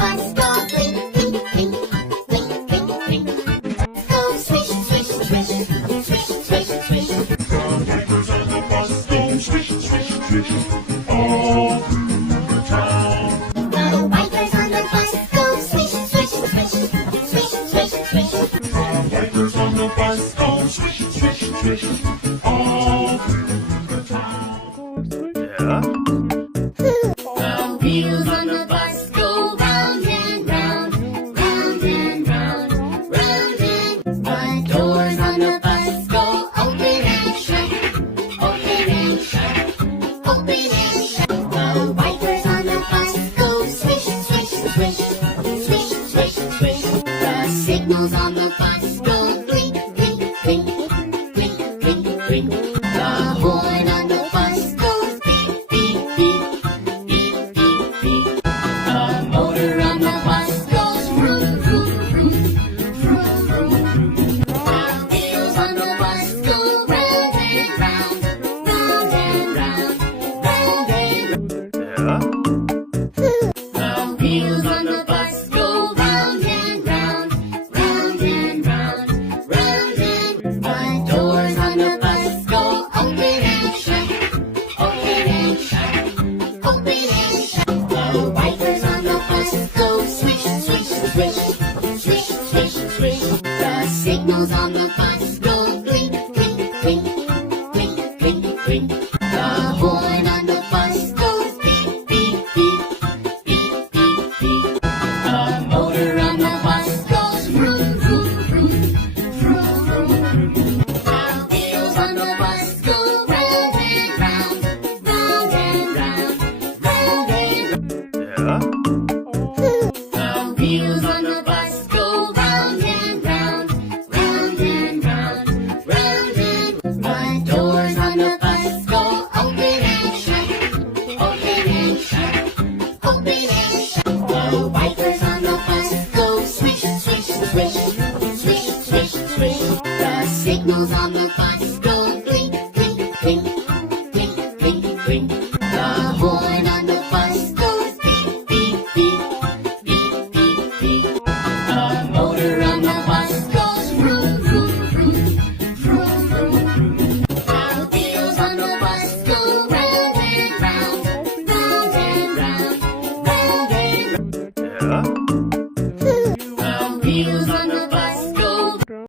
bus go blink, blink, blink, blink, blink, blink. Go swish, swish, swish, swish, swish, swish. The wipers on the bus go swish, swish, swish all through the town. The wipers on the bus go swish, swish, swish, swish, swish, swish. The wipers on the bus go swish, swish, swish all through the town. Yeah? The wheels on the bus go round and round, round and round, round and. The doors on the bus go open and shut, open and shut, open and shut. The wipers on the bus go swish, swish, swish, swish, swish, swish. The signals on the bus go blink, blink, blink, blink, blink, blink. The horn on the bus goes beep, beep, beep, beep, beep, beep. The motor on the bus goes vroom, vroom, vroom, vroom, vroom, vroom. The wheels on the bus go round and round, round and round, round and round. Yeah? The wheels on the bus go round and round, round and round, round and. The doors on the bus go open and shut, open and shut, open and shut. The wipers on the bus go swish, swish, swish, swish, swish, swish. The signals on the bus go blink, blink, blink, blink, blink, blink. The horn on the bus goes beep, beep, beep, beep, beep, beep. The motor on the bus goes vroom, vroom, vroom, vroom, vroom, vroom. The wheels on the bus go round and round, round and round, round and round. Yeah? The wheels on the bus go round and round, round and round, round and. The doors on the bus go open and shut, open and shut, open and shut. The wipers on the bus go swish, swish, swish, swish, swish, swish. The signals on the bus go blink, blink, blink,